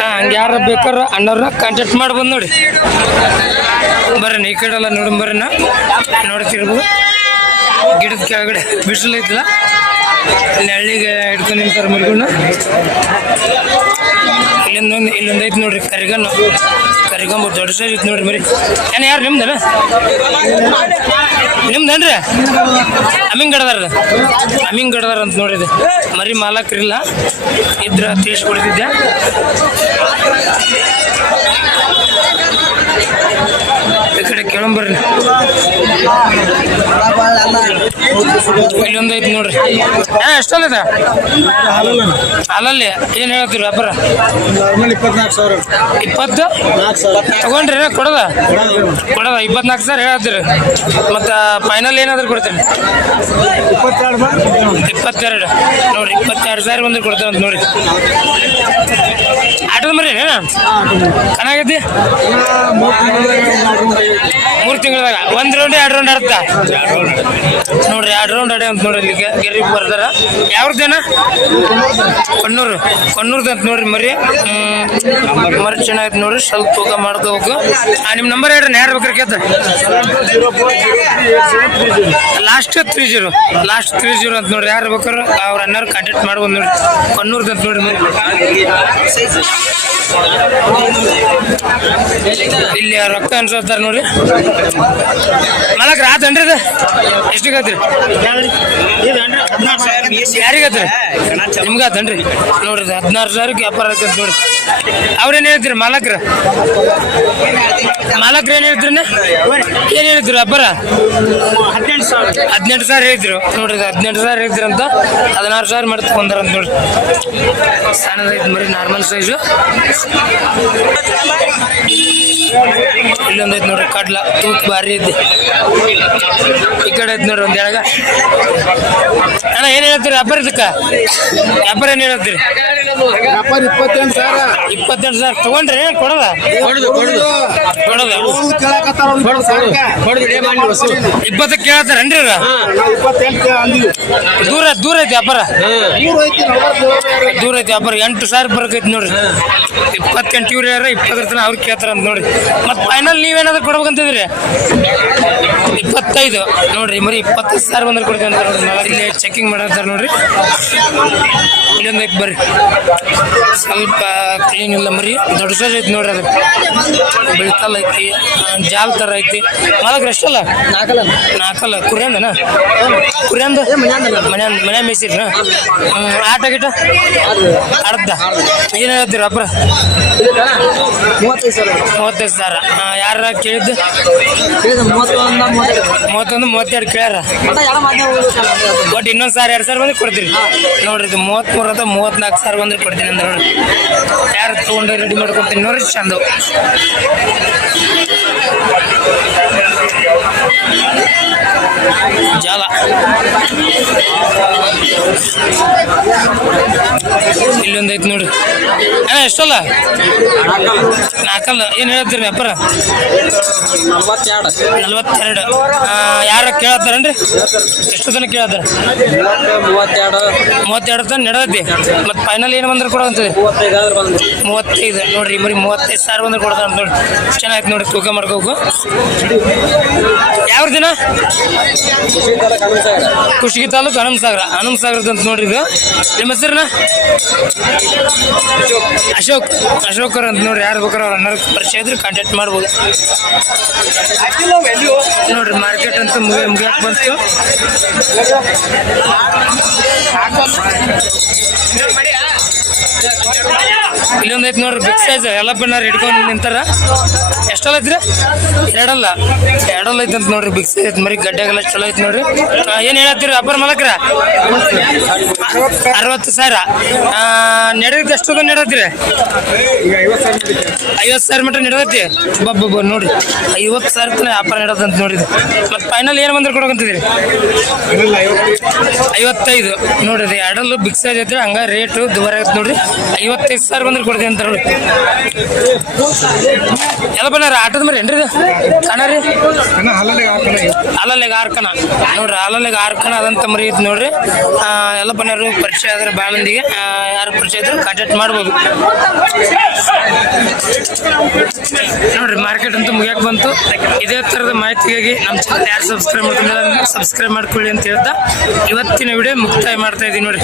ಹಾ ಹಂಗೆ ಯಾರು ಬೇಕಾರು ಅನ್ನೋರನ್ನ ಕಾಂಟ್ಯಾಕ್ಟ್ ಮಾಡ್ಬೋದು ನೋಡಿ. ಬರ್ರಿ ಈ ಕಡೆ ಎಲ್ಲ ನೋಡಿ ಬರ್ರಿ ನಾ. ನೋಡ್ತಿರ್ಬೋದು. ಗಿಡದ ಕೆಳಗಡೆ ಬಿಸಿಲು ಐತಲ್ಲ? ನೆಳ್ಳಿಗೆ ಹಿಡ್ಕೊಂಡು ನಿಂತಾರೆ ಮರಿಗಳನ್ನ ಇಲ್ಲೊಂದೊಂದು ಇಲ್ಲೊಂದು ಐತೆ ನೋಡ್ರಿ ಕರಿಗನ್ನು ಕರಿಗಂಬ ದೊಡ್ಡ ಸೈಜ್ ಇತ್ತು ನೋಡ್ರಿ ಮರಿ. ಏನ ಯಾರು ನಿಮ್ದನ? ನಿಮ್ದೇನ್ರಿ? ಅಮಿಂಗ್ ಗಡದಾರ ಅಮಿಂಗ್ ಗಡದಾರ ಅಂತ ನೋಡಿದೆ. ಮರಿ ಮಾಲಕ್ರಿಲ್ಲ. ಇದ್ರ ತಿಳಿಸ್ಕೊಡ್ತಿದ್ದೆ ಈ ಕಡೆ ಕೇಳಂಬರ್ರಿ. ಇಲ್ಲೊಂದು ಐತಿ ನೋಡ್ರಿ. ಹಾ ಎಷ್ಟು ಅಲ್ಲಲ್ಲಿ, ಏನ್ ಹೇಳ್ತೀರಿ ವ್ಯಾಪಾರ? ಇಪ್ಪತ್ತು? ತಗೊಂಡ್ರಿ ಕೊಡದ? ಕೊಡದ ಇಪ್ಪತ್ನಾಲ್ಕು ಸಾವಿರ ಹೇಳ್ತೀರಿ. ಮತ್ತು ಫೈನಲ್ ಏನಾದ್ರು ಕೊಡ್ತೀನಿ ಇಪ್ಪತ್ತೆರಡು. ನೋಡ್ರಿ, ಇಪ್ಪತ್ತೆರಡು ಸಾವಿರ ಬಂದ್ರೆ ಕೊಡ್ತಾರೆ ಅಂತ ನೋಡ್ರಿ. ಆಟದ ಮರಿ ಏನ ಚೆನ್ನಾಗೈತಿ? ಮೂರು ತಿಂಗಳದಾಗ. ಒಂದು ರೌಂಡ್ ಎರಡು ರೌಂಡ್ ಆಡುತ್ತಾ ನೋಡ್ರಿ, ಎರಡು ರೌಂಡ್ ಆಡಿ ಅಂತ ನೋಡ್ರಿ ಇಲ್ಲಿ ಗೆರಿ ಬರ್ದಾರ. ಯಾವ್ರದ್ದೇನ ಕೊಣ್ಣೂರು. ಕೊಣ್ಣೂರ್ದು ಅಂತ ನೋಡ್ರಿ ಮರಿ. ಮರಿ ಚೆನ್ನಾಗಿ ನೋಡ್ರಿ. ಸ್ವಲ್ಪ ತೂಕ ಮಾಡ್ಕೋಬೇಕು. ನಿಮ್ಮ ನಂಬರ್ ಹೇಳ್ರಿ ಯಾರು ಬೇಕಾರೆ ಕೇಳ್ತ. Last three zero last three zero ಅಂತ ನೋಡ್ರಿ. ಯಾರು ಬೇಕಾರು ಅವ್ರ ಅನ್ನೋರು ಕಾಂಟ್ಯಾಕ್ಟ್ ಮಾಡ್ಬೋದು ನೋಡ್ರಿ. ಕೊಣ್ಣೂರ್ದು ಅಂತ ನೋಡ್ರಿ ಮರಿ. ಇಲ್ಲಿ ರೊಕ್ಕ ಅನ್ಸತ್ತಾರ ನೋಡ್ರಿ. ಮಲಕ್ ರಾತ್ ಅನ್ರಿ ಇದು. ಎಷ್ಟಿಗೆ ಆತ್ರಿ? ಯಾರಿಗತ್ರಿ ನಿಮ್ಗೆ ಆತನ್ರಿ ನೋಡ್ರಿ ಹದಿನಾರು ಸಾವಿರಕ್ಕೆ ವ್ಯಾಪಾರ ಆಯ್ತಂತ ನೋಡ್ರಿ. ಅವ್ರೇನು ಹೇಳ್ತೀರಿ, ಮಾಲಕ್ರ? ಮಾಲಕ್ರ ಏನು ಹೇಳ್ತೀರಿ ಏನು ಹೇಳಿದ್ರು ವ್ಯಾಪಾರ? ಹದಿನೆಂಟು ಸಾವಿರ ಹದಿನೆಂಟು ಸಾವಿರ ಹೇಳಿದ್ರು ನೋಡ್ರಿ ಹದಿನೆಂಟು ಸಾವಿರ ಹೇಳಿದ್ರು ಅಂತ. ಹದಿನಾರು ಸಾವಿರ ಮಾಡಿ ತಗೊಂಡಾರಂತ ನೋಡ್ರಿ. ಸಣ್ಣದೈತೆ ಮರಿ ನಾರ್ಮಲ್ ಸೈಜು ಇಲ್ಲೊಂದು ಐತೆ ನೋಡ್ರಿ, ಕಡ್ಲ, ತೂಕ ಭಾರಿ ಐತಿ. ಈ ಕಡೆ ಐತೆ ನೋಡ್ರಿ ಒಂದು ಅಣ್ಣ, ಏನು ಹೇಳ್ತೀರಿ ವ್ಯಾಪಾರ ಇದಕ್ಕೆ? ವ್ಯಾಪಾರ ಏನು ಹೇಳ್ತೀರಿ ವ್ಯಾಪಾರ ಇಪ್ಪತ್ತೆಂಟು ಸಾವಿರ. ಇಪ್ಪತ್ತೆಂಟು ಸಾವಿರ ತಗೊಂಡ್ರಿ ಕೊಡೋದ ಕೊಡುದು. ಕೊಡುದು. ಕೊಡೋದ ಇಪ್ಪತ್ತಕ್ಕೆ ದೂರ ದೂರ ಐತಿ ವ್ಯಾಪಾರ? ದೂರ ಐತಿ ವ್ಯಾಪಾರ. ಎಂಟು ಸಾವಿರ ಬರಕೈತಿ ನೋಡ್ರಿ. ಇಪ್ಪತ್ತೆಂಟು ಇವ್ರು ಯಾರ ಇಪ್ಪತ್ತರ ತನಕ ಅವ್ರು ಕೇಳ್ತಾರ ಅಂತ ನೋಡ್ರಿ. ಮತ್ತೆ ಫೈನಲ್ ನೀವೇನಾದ್ರು ಕೊಡ್ಬೇಕಂತಿದ್ರಿ ಇಪ್ಪತ್ತೈದು. ನೋಡ್ರಿ ಮರಿ ಇಪ್ಪತ್ತೈದು ಸಾವಿರ ಬಂದ್ರೆ ಕೊಡ್ತೀವಿ ಅಂತ ಇಲ್ಲಿ ಚೆಕಿಂಗ್ ಮಾಡತ್ತಾರ ನೋಡ್ರಿ. ಇಲ್ಲೊಂದು ಐತಿ ಬರ್ರಿ. ಸ್ವಲ್ಪ ಕ್ಲೀನ್ ಇಲ್ಲ ಮರಿ. ದೊಡ್ಡ ಸೈಜ್ ಐತಿ ನೋಡ್ರಿ ಅದು. ಬೆಳ್ಕಲ್ ಐತಿ ಜಾಲ್ ಥರ ಐತಿ. ಮಾಲಕ್ರ ಅಷ್ಟಲ್ಲ? ನಾಲ್ಕಲ್ಲ ನಾಲ್ಕಲ್ಲ ಕುರಿಯಂದನ? ಕುರಿಯಂದ? ಮನೆ ಮನೆ ಮೇಸಿರ್ನ? ಆಟ ಗಿಟ? ಅರ್ಧ ಏನು ಹೇಳ್ತೀರ ಅಪ್ರ ಮೂವತ್ತೈದು ಸಾವಿರ. ಮೂವತ್ತೈದು ಸಾವಿರ. ಯಾರ ಕೇಳಿದ್ದು? ಮೂವತ್ತೊಂದ ಮೂವತ್ತೆರಡು. ಕೇಳ್ಯಾರ? ಒಟ್ಟು ಇನ್ನೊಂದು ಸಾವಿರ ಎರಡು ಸಾವಿರ ಬಂದ್ರೆ ಕೊಡ್ತೀರಿ. ನೋಡ್ರಿ ಇದು ಮೂವತ್ತ್ಮೂರು ಅಥವಾ ಮೂವತ್ತ್ನಾಲ್ಕು ಸಾವಿರ ಬಂದ್ರೆ ಕೊಡ್ತೀನಿ ಅಂದ್ರೆ ನೋಡಿ. ಯಾರು ತೊಗೊಂಡು ರೆಡಿ ಮಾಡ್ಕೊತೀನಿ ನೋಡ್ರಿ ಚಂದ. ಜಾಲ ಇಲ್ಲೊಂದು ಐತಿ ನೋಡ್ರಿ. ಅಣ್ಣ, ಎಷ್ಟಲ್ಲ? ನಾಲ್ಕಲ್ಲ. ಏನು ಹೇಳ್ತೀರಿ ವ್ಯಾಪಾರ ನಲ್ವತ್ತೆರಡು. ಯಾರ ಕೇಳತ್ತಾರನ್ರಿ? ಎಷ್ಟು ತನಕ ಕೇಳತ್ತಾರ? ಮೂವತ್ತೆರಡು ತನಕ ನಡೆದೈತಿ. ಮತ್ತು ಫೈನಲ್ ಏನು ಬಂದ್ರೆ ಆದ್ರೆ ಬಂದು ಮೂವತ್ತೈದು. ನೋಡ್ರಿ ಬರೀ ಮೂವತ್ತೈದು ಸಾವಿರ ಬಂದ್ರೆ ಕೊಡ್ತಾರೆ ಅಂತ ನೋಡಿ ಚೆನ್ನಾಗಿ ನೋಡ್ರಿ? ತೂಕ ಮಾಡ್ಕೋಬೇಕು ಯಾವ ದಿನ? ಕುಷ್ಟಗಿ ತಾಲೂಕು ಹನುಮ ಸಾಗರ ಹನುಮ ಸಾಗರದ ಅಂತ ನೋಡ್ರಿ ಇದು. ನಿಮ್ಮ ಹೆಸರನ್ನ? ಅಶೋಕ್. ಅಶೋಕ್ ಅವ್ರ ಅಂತ ನೋಡ್ರಿ. ಯಾರು ಬೇಕಾದ್ರೆ ಅವ್ರ ಅನ್ನೋ ಪರಿಚಯ ಇದ್ರೆ ಕಾಂಟ್ಯಾಕ್ಟ್ ಮಾಡ್ಬೋದು. ನೋಡ್ರಿ ಮಾರ್ಕೆಟ್ ಅಂತ ಮುಗಿ ಮುಗಿಯಕ್ಕೆ ಬಂತು. ಇಲ್ಲೊಂದು ಐತಿ ನೋಡ್ರಿ ಬಿಗ್ ಸೈಜ್ ಎಲ್ಲ ಬಣ್ಣ ಇಟ್ಕೊಂಡು ನಿಂತಾರ. ಎಷ್ಟಲ್ಲ ಐತ್ರಿ? ಎರಡಲ್ಲ. ಎರಡಲ್ಲ ಐತೆ ಅಂತ ನೋಡ್ರಿ ಬಿಗ್ ಸೈಜ್ ಐತಿ, ಮರಿ ಗಡ್ಡೆಗೆಲ್ಲ ಚಲೋ ಐತಿ ನೋಡ್ರಿ. ಏನು ಹೇಳತ್ತೀರಿ ಅಪ್ಪರ ಮಲಕ್ರ? ಅರವತ್ತು ಸಾವಿರ. ನಡೆದ ಎಷ್ಟು ನಡೆದತ್ತೀರಿ ಐವತ್ತು ಸಾವಿರ ಮೀಟರ್ ನಡೆದೈತಿ? ಬಬ್ಬ ನೋಡ್ರಿ ಐವತ್ತು ಸಾವಿರ ತನಕ ವ್ಯಾಪಾರ ನಡೆದಂತ ನೋಡ್ರಿ ಮತ್ತೆ ಫೈನಲ್ ಏನು ಬಂದ್ರೆ ಕೊಡೋಕಂತಿದ್ರಿ ಐವತ್ತೈದು. ನೋಡ್ರಿ, ಎರಡಲ್ಲೂ ಬಿಗ್ ಸೈಜ್ ಐತ್ರಿ, ಹಂಗ ರೇಟು ದುಬಾರಿ ಐತೆ ನೋಡ್ರಿ. ಐವತ್ತೈದು ಸಾವಿರ ಬಂದ್ರೆ ಕೊಡ್ತೀನಿ ಅಂತ ಎಲ್ಲ ಬನ್ನಾರ ಆಟದ ಮರಿ ಏನ್ರಿ ರೀ? ಅಲ್ಲಲ್ಲಿಗೆ ಆರ್ಕಣ ನೋಡ್ರಿ ಅಲ್ಲಲ್ಲಿಗೆ ಆರ್ಕಣ ಅದಂತ ಮರಿ ಐತಿ ನೋಡ್ರಿ. ಎಲ್ಲ ಬನ್ಯಾರು ಪರಿಚಯ ಆದ್ರೆ ಭಾಳ ಯಾರು ಪರಿಚಯ ಇದ್ರು ಕಾಂಟ್ಯಾಕ್ಟ್ ಮಾಡ್ಬೋದು. ನೋಡ್ರಿ ಮಾರ್ಕೆಟ್ ಅಂತ ಮುಗಿಯಕ್ಕೆ ಬಂತು. ಇದೇ ತರದ ಮಾಹಿತಿಗಾಗಿ ನಮ್ಮ ಚಾನಲ್ ಯಾರು ಸಬ್ಸ್ಕ್ರೈಬ್ ಮಾಡ್ಕೊಂಡಿಲ್ಲ ಸಬ್ಸ್ಕ್ರೈಬ್ ಮಾಡ್ಕೊಳ್ಳಿ ಅಂತ ಹೇಳ್ತಾ ಇವತ್ತಿನ ವಿಡಿಯೋ ಮುಕ್ತಾಯ ಮಾಡ್ತಾ ಇದೀನಿ ನೋಡ್ರಿ.